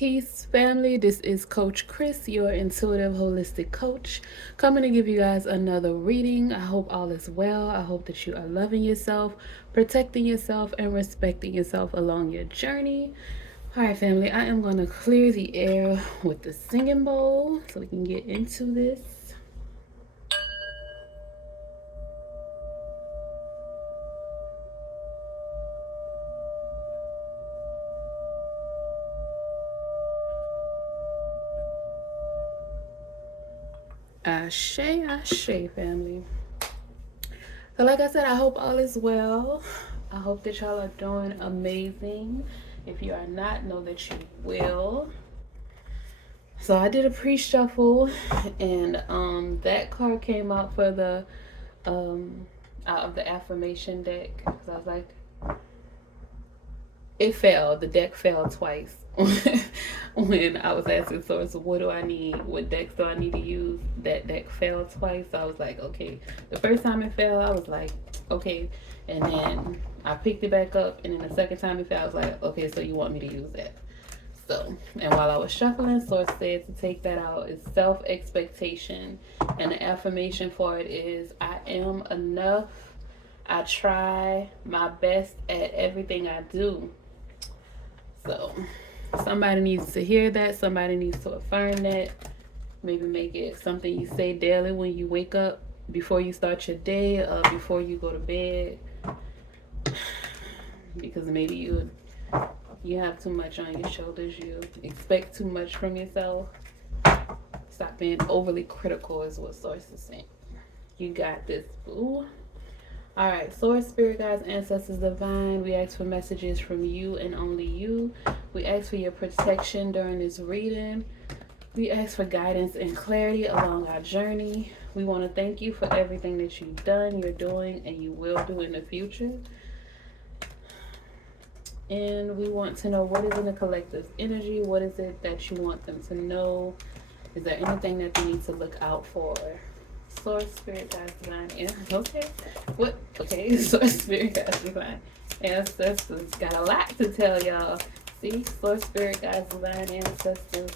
Peace, family. This is Coach Chris, your intuitive holistic coach, coming to give you guys another reading. I hope all is well. I hope that you are loving yourself, protecting yourself, and respecting yourself along your journey. All right, family, I am going to clear the air with the singing bowl so we can get into this. Ashe, ashe, family. So like I said, I hope all is well. I hope that y'all are doing amazing. If you are not, know that you will. So I did a pre-shuffle, and that card came out for the out of the affirmation deck. So I was like, it fell. The deck fell twice when I was asking Source, what do I need? What decks do I need to use? That deck fell twice. So I was like, okay. The first time it fell, I was like, okay. And then I picked it back up, and then the second time it fell, I was like, okay, so you want me to use that? So, and while I was shuffling, Source said to take that out. It's self-expectation, and the affirmation for it is, I am enough. I try my best at everything I do. So somebody needs to hear that. Somebody needs to affirm that. Maybe make it something you say daily when you wake up, before you start your day, before you go to bed. Because maybe you have too much on your shoulders. You expect too much from yourself. Stop being overly critical is what Source is saying. You got this, boo. Alright, Source, Spirit Guides, Ancestors, Divine, we ask for messages from you and only you. We ask for your protection during this reading. We ask for guidance and clarity along our journey. We want to thank you for everything that you've done, you're doing, and you will do in the future. And we want to know what is in the collective's energy. What is it that you want them to know? Is there anything that they need to look out for? Source, Spirit, Guides, Divine, okay. What? Okay, Source, Spirit, Guides, Divine, Ancestors. Got a lot to tell y'all. See? Source, Spirit, Guides, Divine, Ancestors.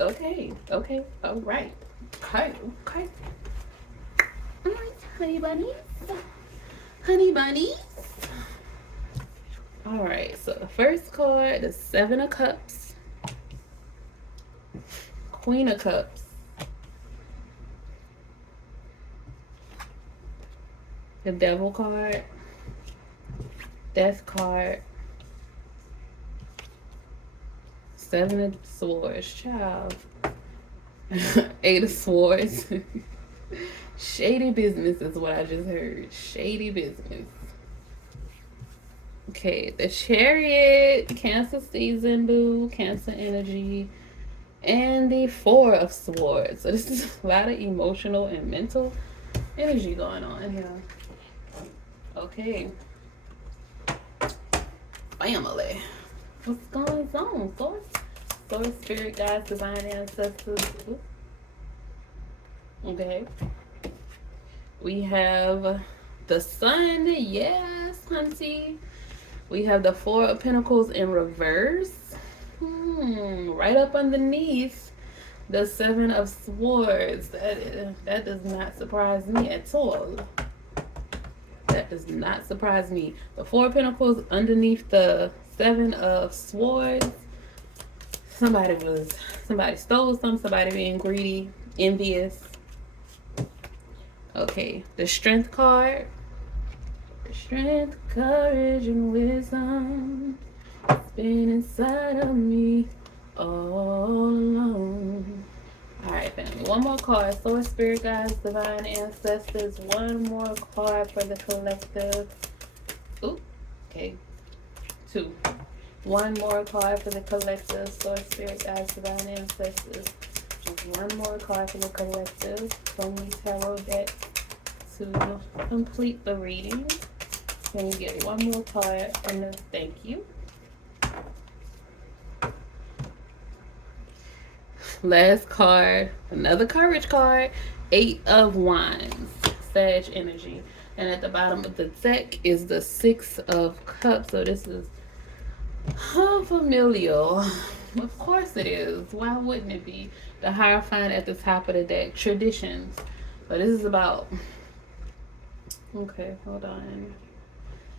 Okay, all right. Okay. All right, honey bunnies. Honey bunnies. All right, so the first card, the Seven of Cups. Queen of Cups. The Devil card, Death card, Seven of Swords, child, Eight of Swords. Shady business is what I just heard. Shady business. Okay, the Chariot, Cancer season, boo, Cancer energy, and the Four of Swords. So this is a lot of emotional and mental energy going on here. Okay. Family. What's going on, Source? Source, Spirit, Guides, Divine, Ancestors. Okay. We have the Sun. Yes, hunty. We have the Four of Pentacles in reverse. Right up underneath the Seven of Swords. That does not surprise me at all. That does not surprise me. The Four of Pentacles underneath the Seven of Swords. Somebody stole somebody being greedy, envious. Okay, the Strength card. Strength, courage, and wisdom. It's been inside of me all along. Alright, family. One more card. Source, Spirit, Guides, Divine, Ancestors. One more card for the collective. Ooh, okay. Two. One more card for the collective. Source, Spirit, Guides, Divine, Ancestors. One more card for the collective. From the tarot deck to complete the reading. Can we get one more card and then thank you? Last card, another courage card, Eight of Wands, Sag energy. And at the bottom of the deck is the Six of Cups. So this is familial. Of course it is. Why wouldn't it be? The Hierophant at the top of the deck. Traditions. But this is about... Okay, hold on.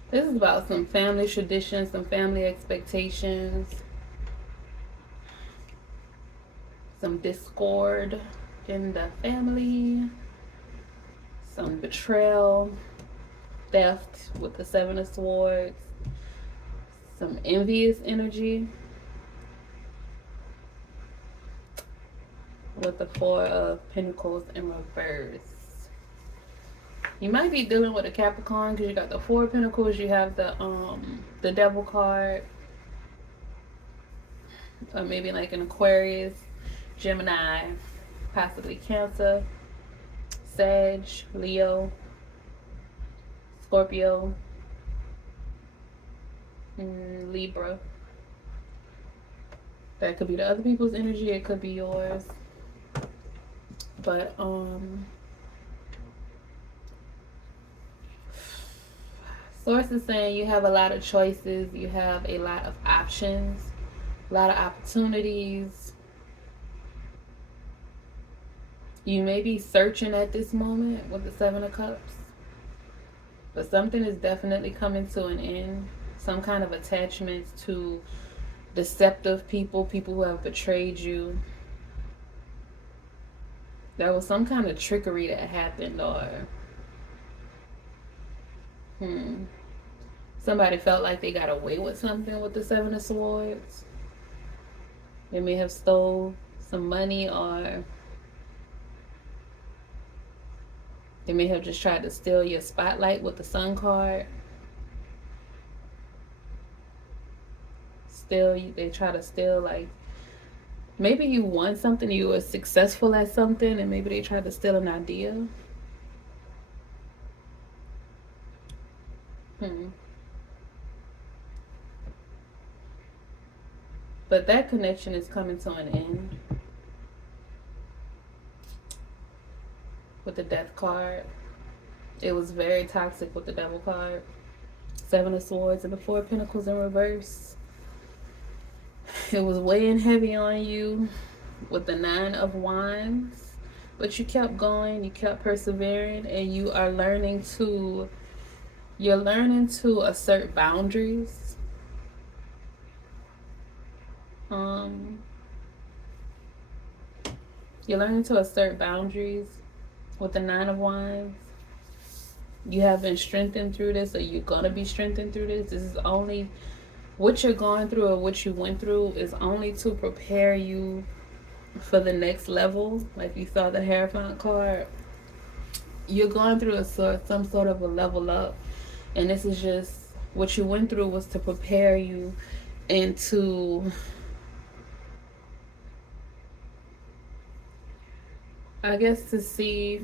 This is about some family traditions, some family expectations, some discord in the family, some betrayal, theft with the Seven of Swords, some envious energy with the Four of Pentacles in reverse. You might be dealing with a Capricorn because you got the Four of Pentacles. You have the Devil card, or maybe like an Aquarius, Gemini, possibly Cancer, Sag, Leo, Scorpio, Libra. That could be the other people's energy. It could be yours. But Source is saying you have a lot of choices. You have a lot of options, a lot of opportunities. You may be searching at this moment with the Seven of Cups, but something is definitely coming to an end. Some kind of attachment to deceptive people, people who have betrayed you. There was some kind of trickery that happened, or somebody felt like they got away with something with the Seven of Swords. They may have stole some money, or they may have just tried to steal your spotlight with the Sun card. They try to steal, like, maybe you won something, you were successful at something, and maybe they tried to steal an idea. But that connection is coming to an end with the Death card. It was very toxic with the Devil card. Seven of Swords and the Four of Pentacles in reverse. It was weighing heavy on you with the Nine of Wands. But you kept going, you kept persevering, and you are learning to assert boundaries. You're learning to assert boundaries with the Nine of Wands. You have been strengthened through this, or you're going to be strengthened through this. This is only what you're going through, or what you went through is only to prepare you for the next level. Like you saw the Hierophant card. You're going through some sort of a level up. And this is just what you went through was to prepare you into... I guess to see,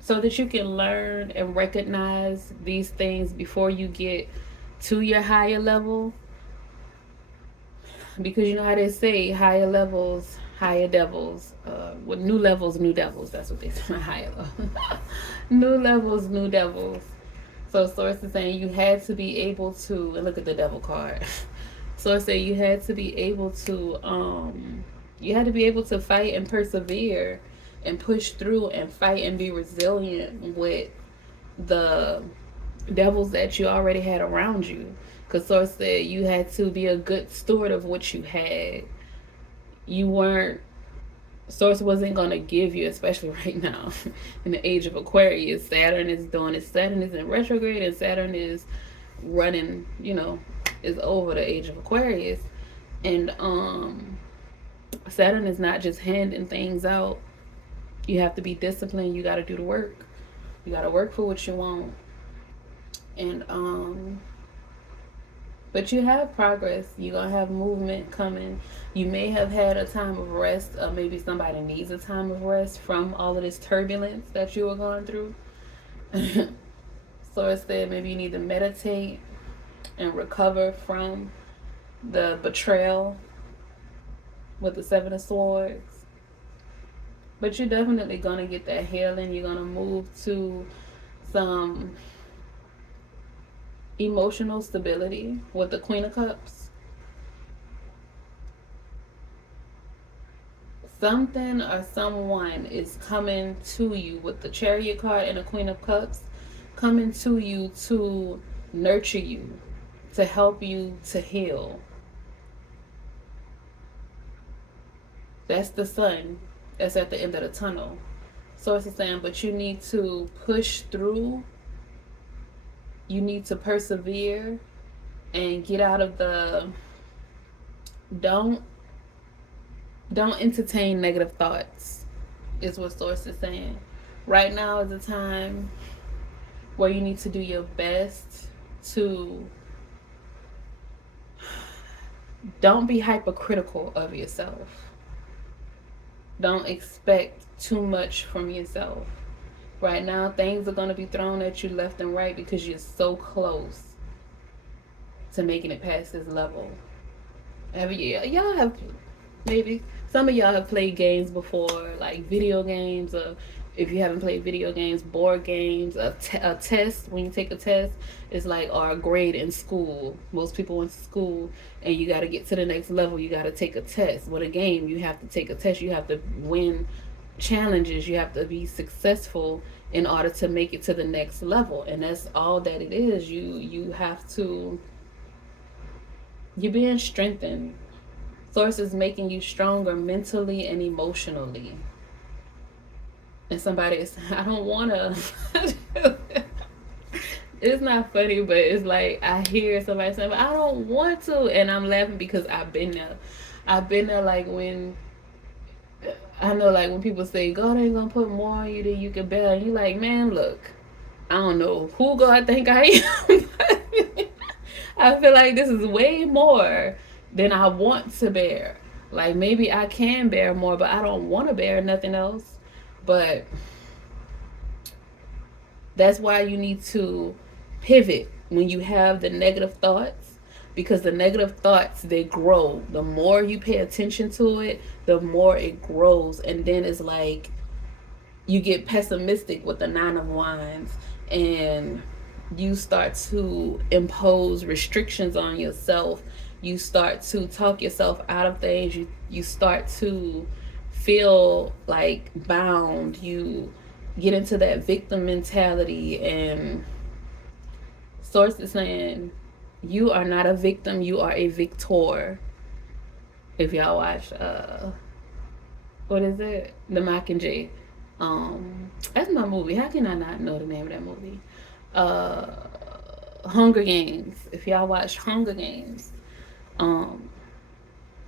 so that you can learn and recognize these things before you get to your higher level. Because you know how they say, higher levels, higher devils. With new levels, new devils. That's what they say, higher level. New levels, new devils. So Source is saying you had to be able to, and look at the Devil card. Source say you had to be able to, fight and persevere and push through and fight and be resilient with the devils that you already had around you. Because Source said you had to be a good steward of what you had. Source wasn't going to give you, especially right now, in the age of Aquarius. Saturn is in retrograde, and Saturn is running, is over the age of Aquarius. And Saturn is not just handing things out. You have to be disciplined. You got to do the work. You got to work for what you want. And but you have progress. You're going to have movement coming. You may have had a time of rest, or maybe somebody needs a time of rest from all of this turbulence that you were going through. So instead, maybe you need to meditate and recover from the betrayal with the Seven of Swords. But you're definitely going to get that healing. You're going to move to some emotional stability with the Queen of Cups. something or someone is coming to you with the Chariot card and the Queen of Cups, coming to you to nurture you, to help you to heal. That's the sun that's at the end of the tunnel. Source is saying, but you need to push through, you need to persevere and get out of the don't entertain negative thoughts, is what Source is saying. Right now is a time where you need to do your best to don't be hypercritical of yourself. Don't expect too much from yourself. Right now, things are going to be thrown at you left and right because you're so close to making it past this level. Y'all have, maybe some of y'all have played games before, like video games, or if you haven't played video games, board games, a test. When you take a test, it's like our grade in school. Most people went to school and you got to get to the next level. You got to take a test. With a game, you have to take a test. You have to win challenges. You have to be successful in order to make it to the next level. And that's all that it is. You have to, you're being strengthened. Source is making you stronger mentally and emotionally. And somebody is, I don't want to. It's not funny, but it's like I hear somebody saying, I don't want to. And I'm laughing because I've been there. I've been there, like when, I know, like when people say, God ain't going to put more on you than you can bear. And you're like, man, look, I don't know who God think I am. I feel like this is way more than I want to bear. Like maybe I can bear more, but I don't want to bear nothing else. But that's why you need to pivot when you have the negative thoughts, because the negative thoughts, they grow. The more you pay attention to it, the more it grows. And then it's like you get pessimistic with the 9 of Wands, and you start to impose restrictions on yourself. You start to talk yourself out of things. You start to feel like bound. You get into that victim mentality, and Source is saying you are not a victim, you are a victor. If y'all watch what is it, The Mockingjay, that's my movie. How can I not know the name of that movie? Hunger Games. If y'all watch Hunger Games,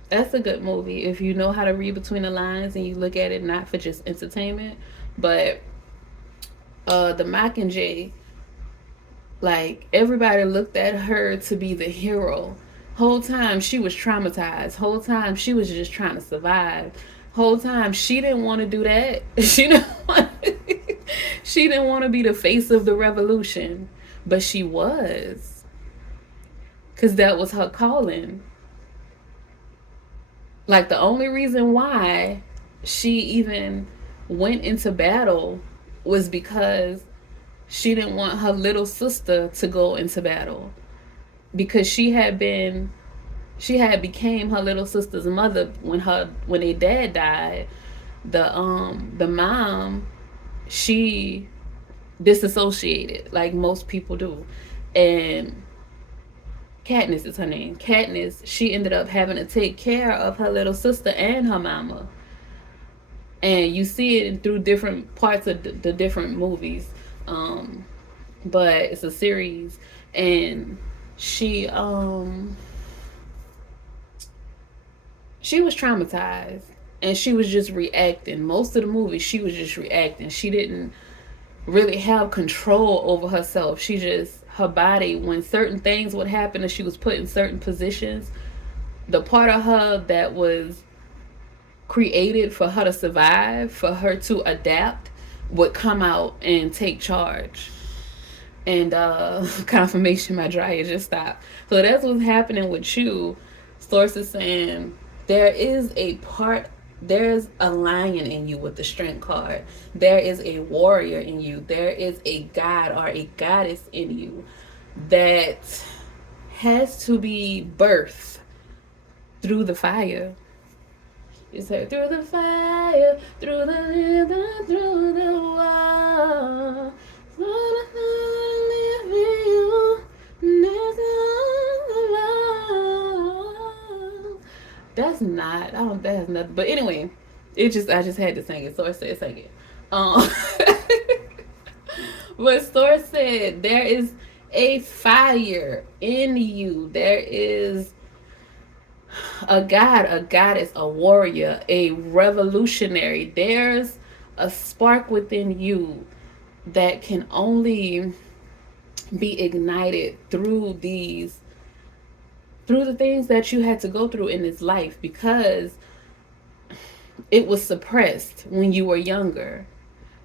that's a good movie if you know how to read between the lines and you look at it not for just entertainment. But the Mockingjay, like everybody looked at her to be the hero. Whole time she was traumatized. Whole time she was just trying to survive. Whole time she didn't want to do that. She didn't want to be the face of the revolution, but she was, because that was her calling. Like the only reason why she even went into battle was because she didn't want her little sister to go into battle, because she had became her little sister's mother when their dad died. The mom, she disassociated like most people do, and Katniss is her name. Katniss, she ended up having to take care of her little sister and her mama. And you see it through different parts of the different movies. But it's a series. And she was traumatized. And she was just reacting. Most of the movie, she was just reacting. She didn't really have control over herself. She just, her body, when certain things would happen and she was put in certain positions, the part of her that was created for her to survive, for her to adapt, would come out and take charge. And confirmation, my dryer just stopped. So that's what's happening with you. Source is saying there's a lion in you with the strength card. There is a warrior in you. There is a god or a goddess in you that has to be birthed through the fire. It's her through the fire, through the river, through the wall. That's not. I don't. That has nothing. But anyway, I just had to sing it. So I said sing it. Um, but Source said there is a fire in you. There is a god, a goddess, a warrior, a revolutionary. There's a spark within you that can only be ignited through the things that you had to go through in this life, because it was suppressed when you were younger.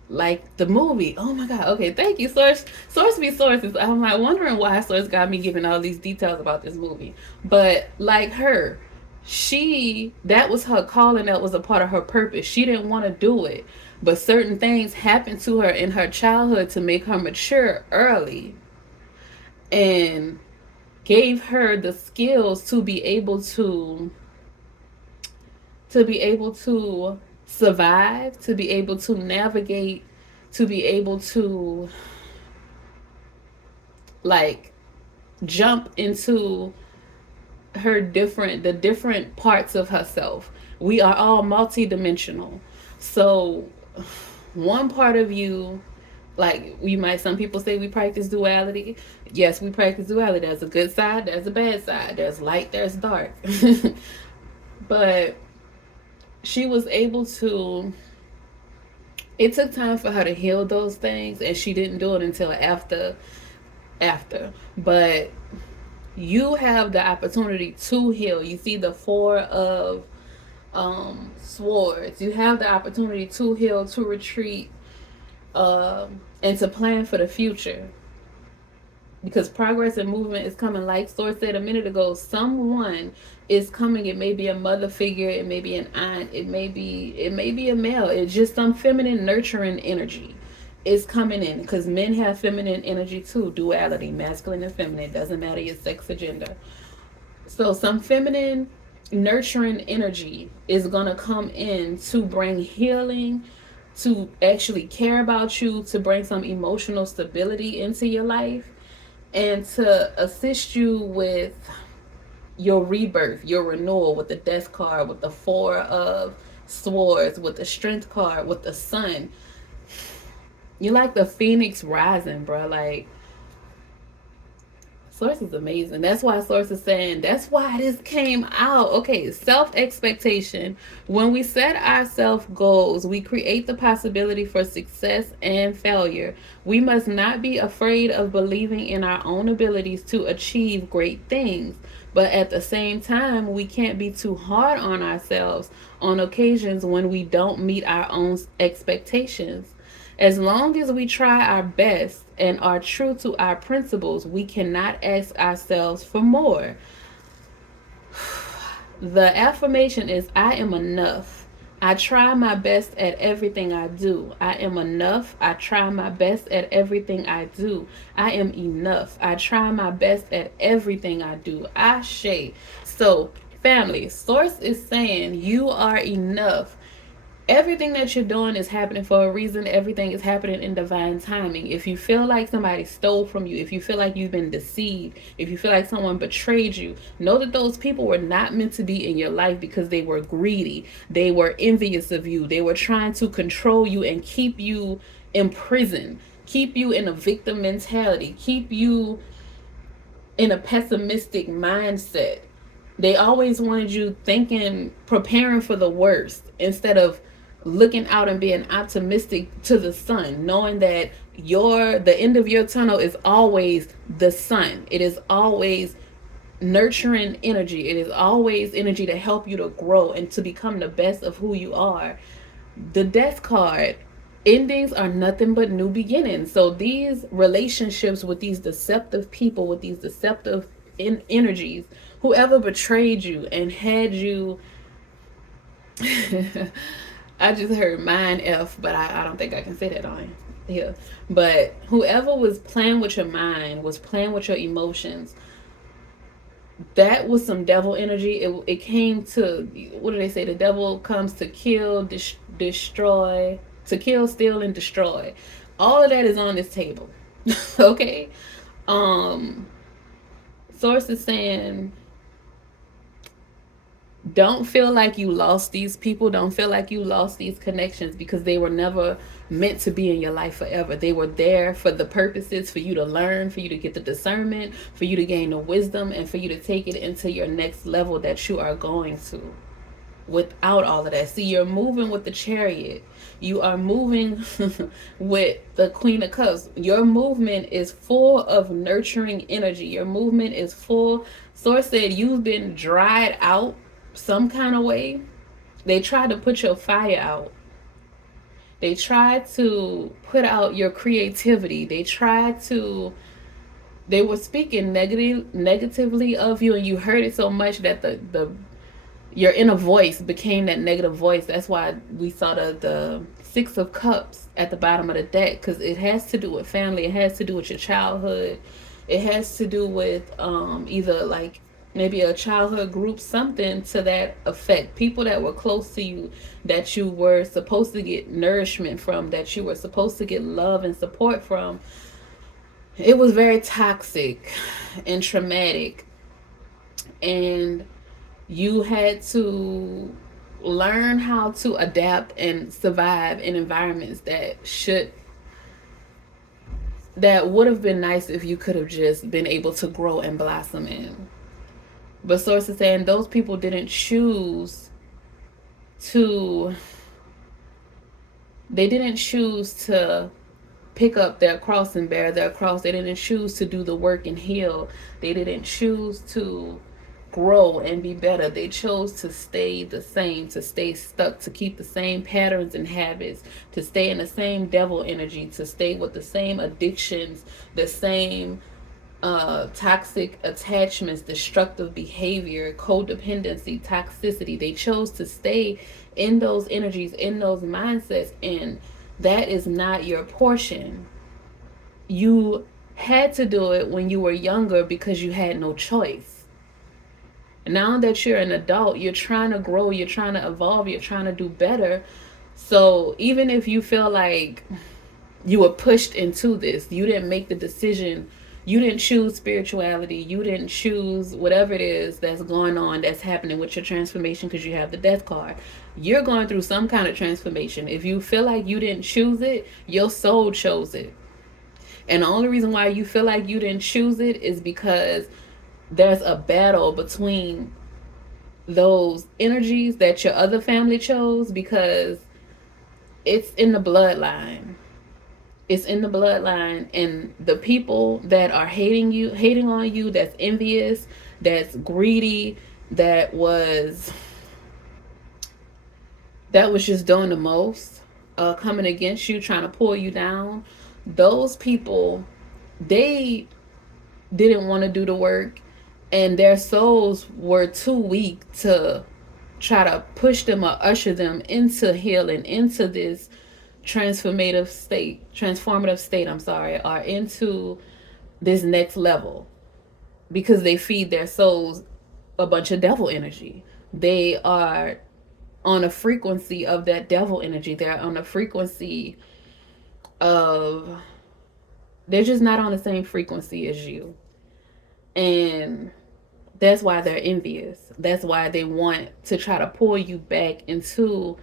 Like the movie. Oh my god. Okay, thank you, Source. Source be sources. I'm like wondering why Source got me giving all these details about this movie. But like her, that was her calling, that was a part of her purpose. She didn't want to do it. But certain things happened to her in her childhood to make her mature early. And gave her the skills to be able to survive, to be able to navigate, to be able to like jump into the different parts of herself. We are all multidimensional. So one part of you, like some people say we practice duality. Yes, we practice duality. There's a good side, there's a bad side. There's light, there's dark. But she was able to, it took time for her to heal those things, and she didn't do it until after. But you have the opportunity to heal. You see the Four of Swords. You have the opportunity to heal, to retreat, and to plan for the future. Because progress and movement is coming. Like Source said a minute ago, someone is coming. It may be a mother figure, it may be an aunt, it may be a male. It's just some feminine nurturing energy is coming in, because men have feminine energy too. Duality, masculine and feminine, doesn't matter your sex or gender. So some feminine nurturing energy is gonna come in to bring healing, to actually care about you, to bring some emotional stability into your life, and to assist you with your rebirth, your renewal, with the Death card, with the Four of Swords, with the Strength card, with the Sun. You're like the phoenix rising, bro. Like, Source is amazing. That's why Source is saying, that's why this came out. Okay, self-expectation. When we set ourselves goals, we create the possibility for success and failure. We must not be afraid of believing in our own abilities to achieve great things. But at the same time, we can't be too hard on ourselves on occasions when we don't meet our own expectations. As long as we try our best and are true to our principles, we cannot ask ourselves for more. The affirmation is, I am enough. I try my best at everything I do. I am enough. I try my best at everything I do. I am enough. I try my best at everything I do. Ashe. So, family, Source is saying you are enough. Everything that you're doing is happening for a reason. Everything is happening in divine timing. If you feel like somebody stole from you, if you feel like you've been deceived, if you feel like someone betrayed you, know that those people were not meant to be in your life because they were greedy. They were envious of you. They were trying to control you and keep you in prison, keep you in a victim mentality, keep you in a pessimistic mindset. They always wanted you thinking, preparing for the worst, instead of looking out and being optimistic to the sun, knowing that the end of your tunnel is always the sun. It is always nurturing energy. It is always energy to help you to grow and to become the best of who you are. The Death card, endings are nothing but new beginnings. So these relationships with these deceptive people, with these deceptive energies, whoever betrayed you and had you I just heard mind F, but I don't think I can say that on here. But whoever was playing with your mind, was playing with your emotions, that was some devil energy. It came to, what do they say? The devil comes to kill, destroy, to kill, steal, and destroy. All of that is on this table. Okay. Um, Source is saying, don't feel like you lost these people. Don't feel like you lost these connections, because they were never meant to be in your life forever. They were there for the purposes for you to learn, for you to get the discernment, for you to gain the wisdom, and for you to take it into your next level that you are going to. Without all of that, see, you're moving with the Chariot. You are moving with the Queen of Cups. Your movement is full of nurturing energy. Your movement is full. Source said you've been dried out some kind of way. They tried to put your fire out. They tried to put out your creativity. They were speaking negatively of you, and you heard it so much that the your inner voice became that negative voice. That's why we saw the Six of Cups at the bottom of the deck, because it has to do with family. It has to do with your childhood. It has to do with either like maybe a childhood group, something to that effect. People that were close to you, that you were supposed to get nourishment from, that you were supposed to get love and support from. It was very toxic and traumatic, and you had to learn how to adapt and survive in environments that would have been nice if you could have just been able to grow and blossom in. But Source is saying those people didn't choose to pick up their cross and bear their cross. They didn't choose to do the work and heal. They didn't choose to grow and be better. They chose to stay the same, to stay stuck, to keep the same patterns and habits, to stay in the same devil energy, to stay with the same addictions, the same toxic attachments, destructive behavior, codependency, toxicity. They chose to stay in those energies, in those mindsets, and that is not your portion. You had to do it when you were younger because you had no choice. Now that you're an adult, you're trying to grow, you're trying to evolve, you're trying to do better. So even if you feel like you were pushed into this, you didn't make the decision, you didn't choose spirituality, you didn't choose whatever it is that's going on, that's happening with your transformation, because you have the death card. You're going through some kind of transformation. If you feel like you didn't choose it, your soul chose it. And the only reason why you feel like you didn't choose it is because there's a battle between those energies that your other family chose, because it's in the bloodline. It's in the bloodline, and the people that are hating on you, that's envious, that's greedy, that was just doing the most, coming against you, trying to pull you down. Those people, they didn't want to do the work, and their souls were too weak to try to push them or usher them into healing, into this transformative state, or into this next level, because they feed their souls a bunch of devil energy. They are on a frequency of that devil energy. They're on a frequency of, they're just not on the same frequency as you. And that's why they're envious. That's why they want to try to pull you back into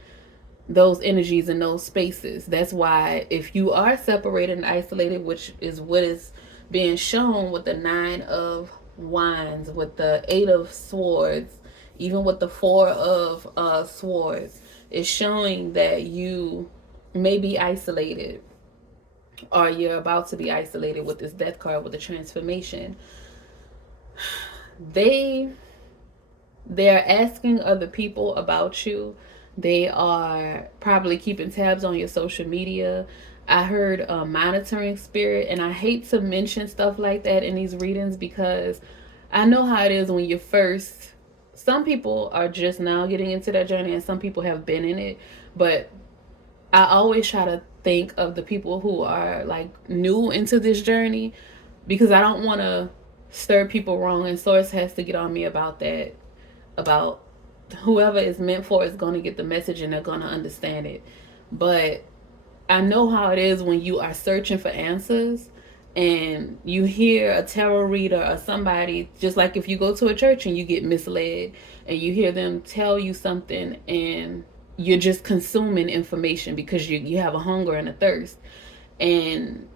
those energies and those spaces. That's why if you are separated and isolated, which is what is being shown with the 9 of Wands, with the 8 of Swords, even with the 4 of Swords, it's showing that you may be isolated, or you're about to be isolated with this death card, with the transformation. They're asking other people about you. They are probably keeping tabs on your social media. I heard a monitoring spirit, and I hate to mention stuff like that in these readings, because I know how it is when you're first. Some people are just now getting into that journey, and some people have been in it. But I always try to think of the people who are like new into this journey, because I don't want to stir people wrong, and Source has to get on me about that. About whoever is meant for is going to get the message and they're going to understand it. But I know how it is when you are searching for answers and you hear a tarot reader or somebody, just like if you go to a church and you get misled and you hear them tell you something and you're just consuming information because you have a hunger and a thirst. And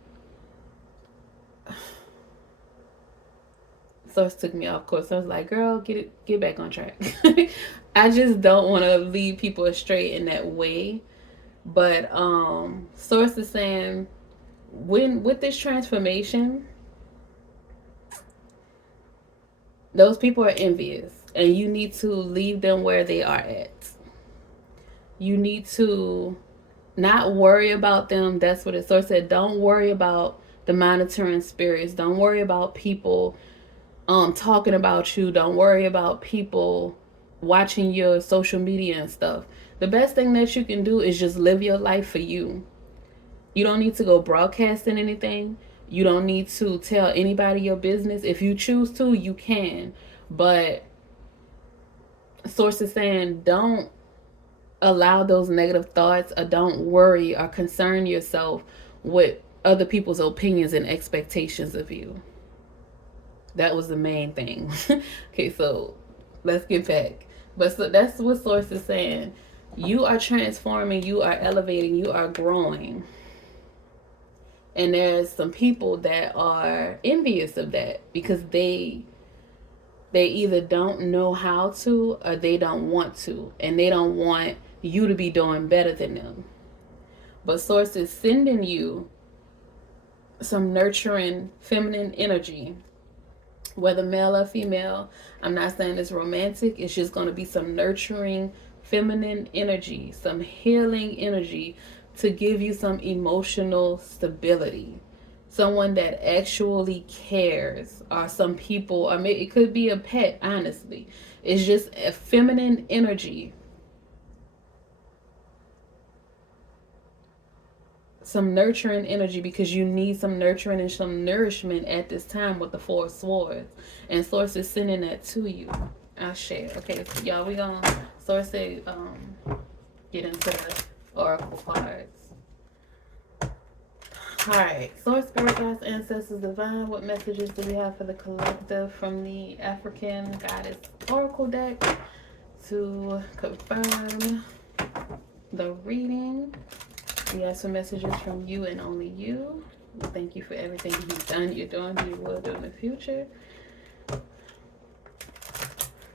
Source took me off course. I was like, girl, get back on track. I just don't want to lead people astray in that way. But Source is saying, when with this transformation, those people are envious and you need to leave them where they are at. You need to not worry about them. That's what it Source said. Don't worry about the monitoring spirits. Don't worry about people talking about you. Don't worry about people watching your social media and stuff. The best thing that you can do is just live your life for you. You don't need to go broadcasting anything. You don't need to tell anybody your business. If you choose to, you can. But Source is saying, don't allow those negative thoughts, or don't worry or concern yourself with other people's opinions and expectations of you. That was the main thing. Okay, so let's get back. But so that's what Source is saying. You are transforming, you are elevating, you are growing. And there's some people that are envious of that because they either don't know how to or they don't want to. And they don't want you to be doing better than them. But Source is sending you some nurturing feminine energy, whether male or female. I'm not saying it's romantic. It's just going to be some nurturing feminine energy, some healing energy to give you some emotional stability. Someone that actually cares, or some people, or maybe it could be a pet, honestly. It's just a feminine energy. Some nurturing energy, because you need some nurturing and some nourishment at this time with the Four of Swords. And Source is sending that to you. I'll share. Okay, so y'all, we gonna Source say get into the oracle cards. Alright, Source, Spirit, Guides, Ancestors, Divine, what messages do we have for the collective from the African Goddess Oracle deck to confirm the reading? We have some messages from you and only you. Thank you for everything you've done, you're doing, you will do in the future.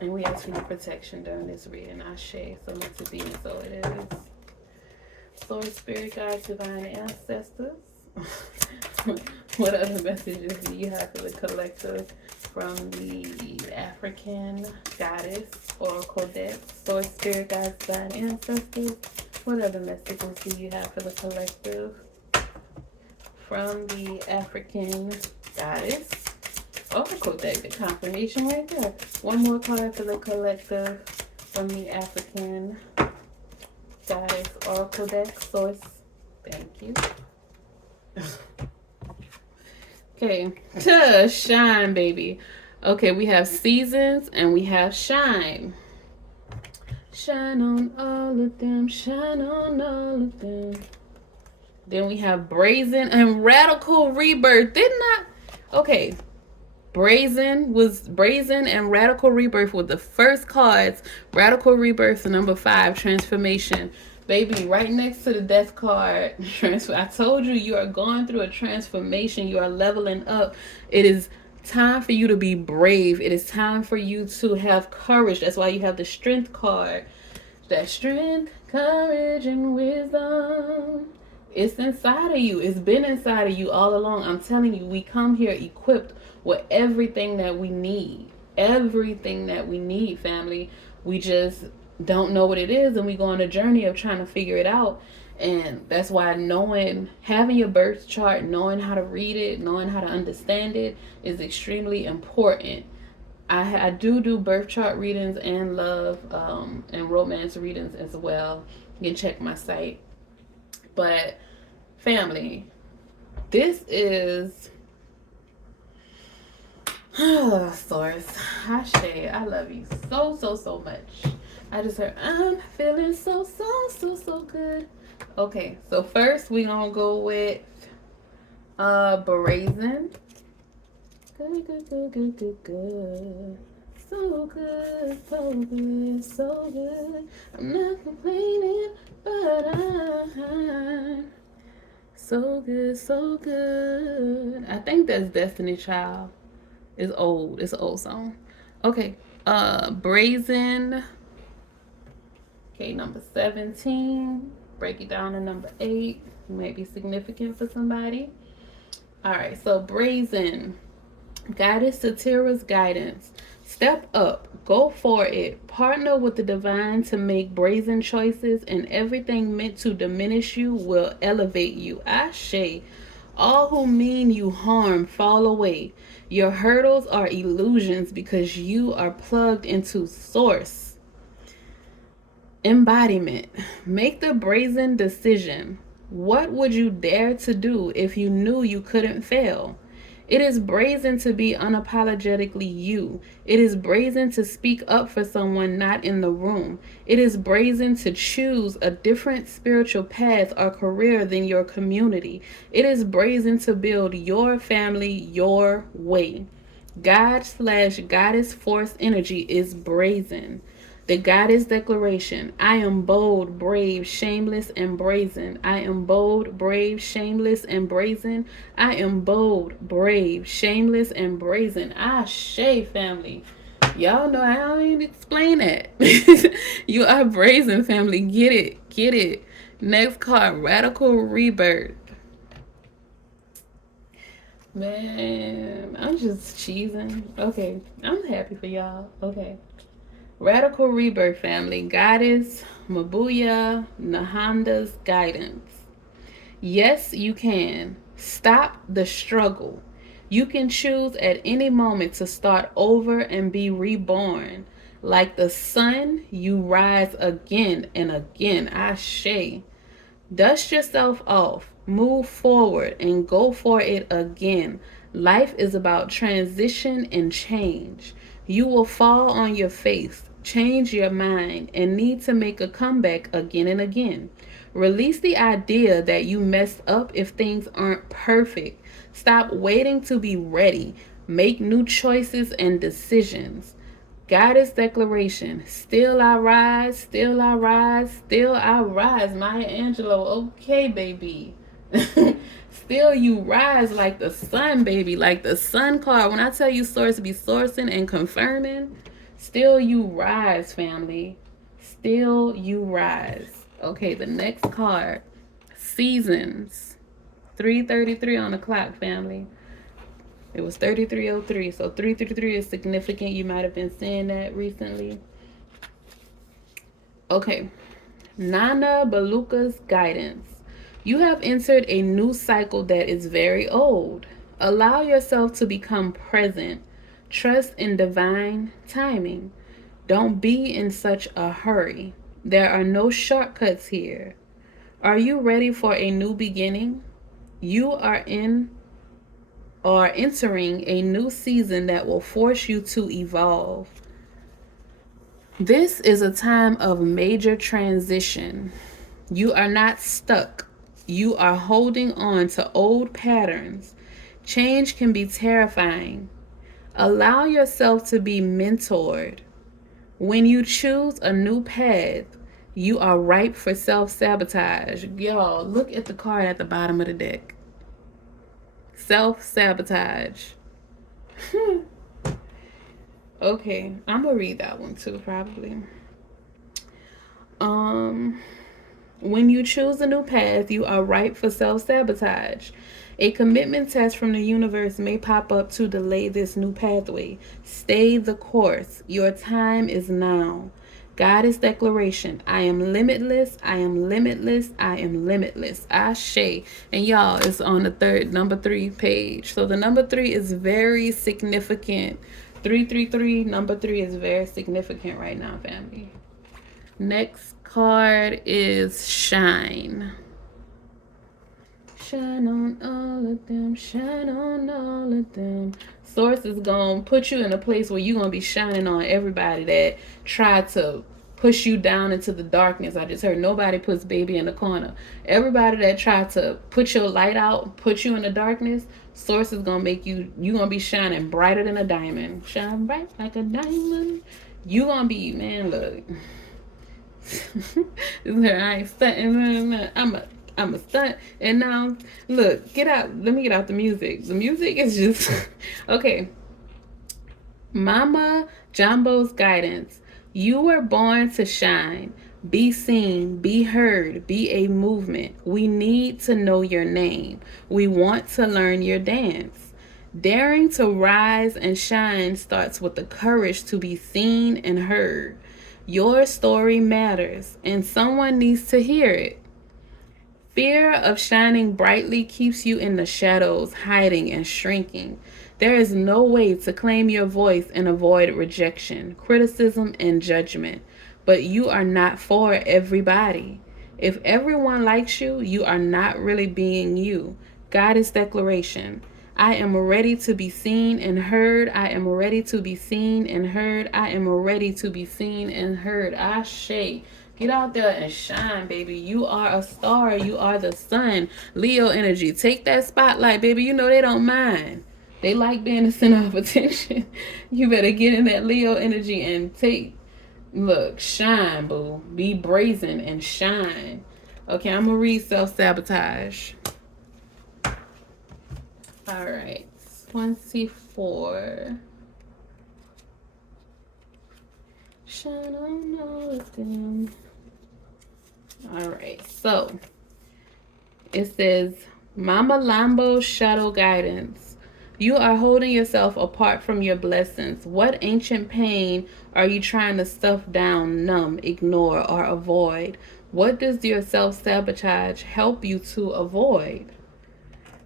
And we ask for your protection during this reading. I share so much to be, and so it is. Source, Spirit, Guides, Divine, Ancestors. What other messages do you have for the collective from the African Goddess Oracle deck? Source, Spirit, Guides, Divine, Ancestors. What other messages do you have for the collective from the African Goddess Oracle deck? The confirmation right there. One more card for the collective from the African Goddess Oracle deck. Source, thank you. Okay, shine, baby. Okay, we have seasons and we have shine. Shine on all of them, shine on all of them. Then we have brazen and radical rebirth. Okay, brazen and radical rebirth were the first cards. Radical rebirth, number 5, transformation. Baby, right next to the death card, I told you are going through a transformation. You are leveling up. It is time for you to be brave. It is time for you to have courage. That's why you have the strength card. That strength, courage, and wisdom. It's inside of you. It's been inside of you all along. I'm telling you, we come here equipped with everything that we need. Everything that we need, family. We just don't know what it is, and we go on a journey of trying to figure it out. And that's why having your birth chart, knowing how to read it, knowing how to understand it is extremely important. I do birth chart readings and love and romance readings as well. You can check my site. But family, this is Source, Ashe, I love you so, so, so much. I just heard, I'm feeling so, so, so, so good. Okay, so first we gonna go with Brazen. Good, good, good, good, good, good. So good, so good, so good. I'm not complaining, but I'm so good, so good. I think that's Destiny Child. It's old. It's an old song. Okay. Brazen. Okay, number 17. Break it down to number 8. Might be significant for somebody. Alright, so Brazen. Goddess Satira's guidance. Step up. Go for it. Partner with the divine to make brazen choices, and everything meant to diminish you will elevate you. Ashe. All who mean you harm fall away. Your hurdles are illusions because you are plugged into source. Embodiment. Make the brazen decision. What would you dare to do if you knew you couldn't fail? It is brazen to be unapologetically you. It is brazen to speak up for someone not in the room. It is brazen to choose a different spiritual path or career than your community. It is brazen to build your family your way. God/Goddess force energy is brazen. The Goddess Declaration. I am bold, brave, shameless, and brazen. I am bold, brave, shameless, and brazen. I am bold, brave, shameless, and brazen. Ashe, family. Y'all know I don't even explain that. You are brazen, family. Get it. Get it. Next card, Radical Rebirth. Man, I'm just cheesing. Okay, I'm happy for y'all. Okay. Radical Rebirth, family. Goddess Mabuya Nahanda's guidance. Yes, you can. Stop the struggle. You can choose at any moment to start over and be reborn. Like the sun, you rise again and again. Ashe. Dust yourself off, move forward, and go for it again. Life is about transition and change. You will fall on your face, change your mind, and need to make a comeback again and again. Release the idea that you messed up if things aren't perfect. Stop waiting to be ready. Make new choices and decisions. Goddess Declaration. Still I rise, still I rise, still I rise. Maya Angelou. Okay, baby. Still you rise like the sun, baby. Like the sun card. When I tell you source be sourcing and confirming, still you rise, family. Still you rise. Okay, the next card. Seasons. 3:33 on the clock, family. It was 3303. So 333 is significant. You might have been seeing that recently. Okay. Nana Baluka's guidance. You have entered a new cycle that is very old. Allow yourself to become present. Trust in divine timing. Don't be in such a hurry. There are no shortcuts here. Are you ready for a new beginning? You are entering a new season that will force you to evolve. This is a time of major transition. You are not stuck. You are holding on to old patterns. Change can be terrifying. Allow yourself to be mentored. When you choose a new path, you are ripe for self-sabotage. Y'all, look at the card at the bottom of the deck. Self-sabotage. Okay, I'm gonna read that one too, probably. When you choose a new path, you are ripe for self-sabotage. A commitment test from the universe may pop up to delay this new pathway. Stay the course. Your time is now. Goddess Declaration. I am limitless. I am limitless. I am limitless. Ashe. And y'all, it's on the number 3 page. So the number 3 is very significant. 333, number 3 is very significant right now, family. Next card is Shine. Shine on all of them, shine on all of them. Source is gonna put you in a place where you're gonna be shining on everybody that tried to push you down into the darkness. I just heard nobody puts baby in the corner. Everybody that tried to put your light out, put you in the darkness, Source is gonna make you gonna be shining brighter than a diamond. Shine bright like a diamond. You gonna be, man, look. I ain't stunting. I'm a stunt. And now, look, get out. Let me get out the music. The music is just okay. Mama Jumbo's guidance. You were born to shine. Be seen, be heard, be a movement. We need to know your name. We want to learn your dance. Daring to rise and shine starts with the courage to be seen and heard. Your story matters, and someone needs to hear it. Fear of shining brightly keeps you in the shadows, hiding and shrinking. There is no way to claim your voice and avoid rejection, criticism, and judgment. But you are not for everybody. If everyone likes you, you are not really being you. Goddess declaration. I am ready to be seen and heard. I am ready to be seen and heard. I am ready to be seen and heard. Ashe. Get out there and shine, baby. You are a star. You are the sun. Leo energy. Take that spotlight, baby. You know they don't mind. They like being the center of attention. You better get in that Leo energy and look, shine, boo. Be brazen and shine. Okay, I'm going to read self-sabotage. All right. 24. Shine on all of them. All right, so it says, Mama Lambo Shuttle Guidance. You are holding yourself apart from your blessings. What ancient pain are you trying to stuff down, numb, ignore, or avoid? What does your self-sabotage help you to avoid?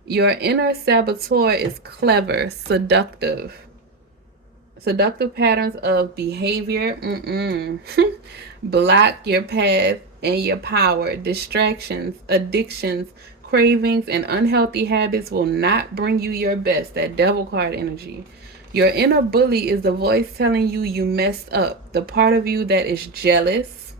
Your inner saboteur is clever, seductive patterns of behavior block your path and your power. Distractions, addictions, cravings, and unhealthy habits will not bring you your best. That devil card energy. Your inner bully is the voice telling you messed up. The part of you that is jealous.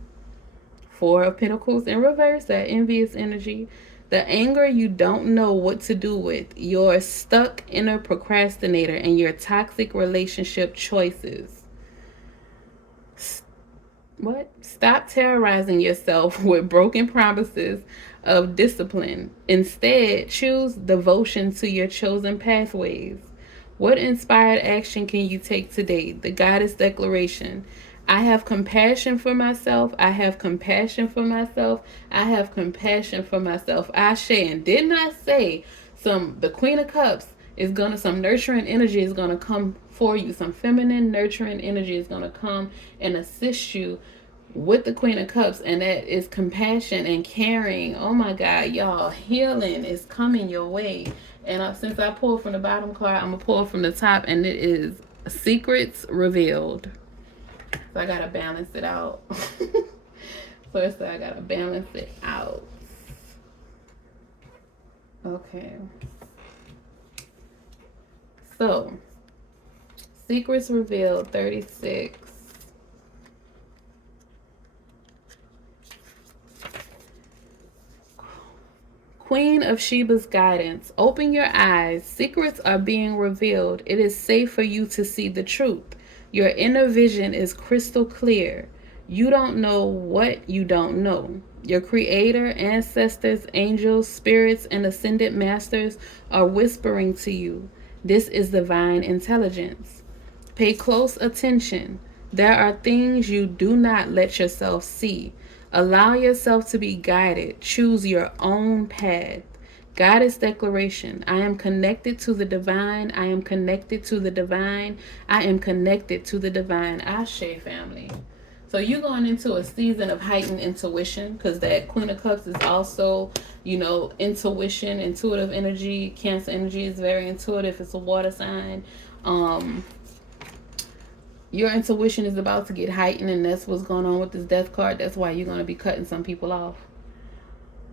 Four of Pentacles in reverse, that envious energy. The anger you don't know what to do with, your stuck inner procrastinator, and your toxic relationship choices. Stop terrorizing yourself with broken promises of discipline. Instead, choose devotion to your chosen pathways. What inspired action can you take today? The Goddess Declaration. I have compassion for myself. I have compassion for myself. I have compassion for myself. Ashe. And didn't I say the Queen of Cups is some nurturing energy is gonna come for you. Some feminine nurturing energy is gonna come and assist you with the Queen of Cups, and that is compassion and caring. Oh my God, y'all, healing is coming your way. And since I pulled from the bottom card, I'm gonna pull from the top, and it is Secrets Revealed. So I gotta balance it out. First, I gotta balance it out. Okay. So, Secrets Revealed 36. Queen of Sheba's guidance. Open your eyes. Secrets are being revealed. It is safe for you to see the truth. Your inner vision is crystal clear. You don't know what you don't know. Your creator, ancestors, angels, spirits, and ascended masters are whispering to you. This is divine intelligence. Pay close attention. There are things you do not let yourself see. Allow yourself to be guided. Choose your own path. Goddess Declaration. I am connected to the divine. I am connected to the divine. I am connected to the divine. Ashe, family. So you're going into a season of heightened intuition, because that Queen of Cups is also, intuition, intuitive energy. Cancer energy is very intuitive. It's a water sign. Your intuition is about to get heightened, and that's what's going on with this death card. That's why you're going to be cutting some people off.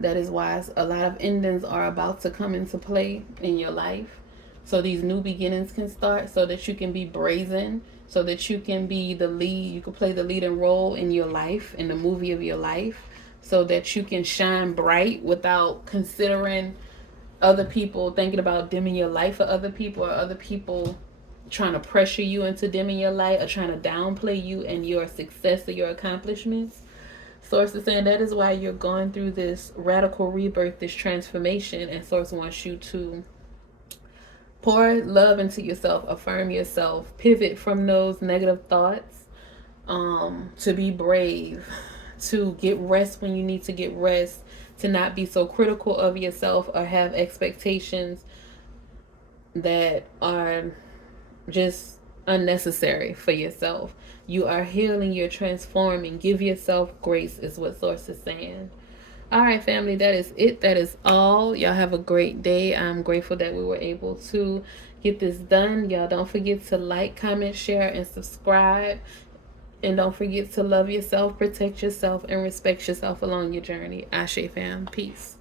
That is why a lot of endings are about to come into play in your life. So these new beginnings can start, so that you can be brazen, so that you can be the lead, you can play the leading role in your life, in the movie of your life, so that you can shine bright without considering other people, thinking about dimming your light for other people, or other people trying to pressure you into dimming your light, or trying to downplay you and your success or your accomplishments. Source is saying that is why you're going through this radical rebirth, this transformation, and Source wants you to pour love into yourself, affirm yourself, pivot from those negative thoughts, to be brave, to get rest when you need to get rest, to not be so critical of yourself or have expectations that are just unnecessary for yourself. You are healing, you're transforming. Give yourself grace, is what Source is saying. All right, family, that is it. That is all. Y'all have a great day. I'm grateful that we were able to get this done. Y'all don't forget to like, comment, share, and subscribe. And don't forget to love yourself, protect yourself, and respect yourself along your journey. Ashe fam. Peace.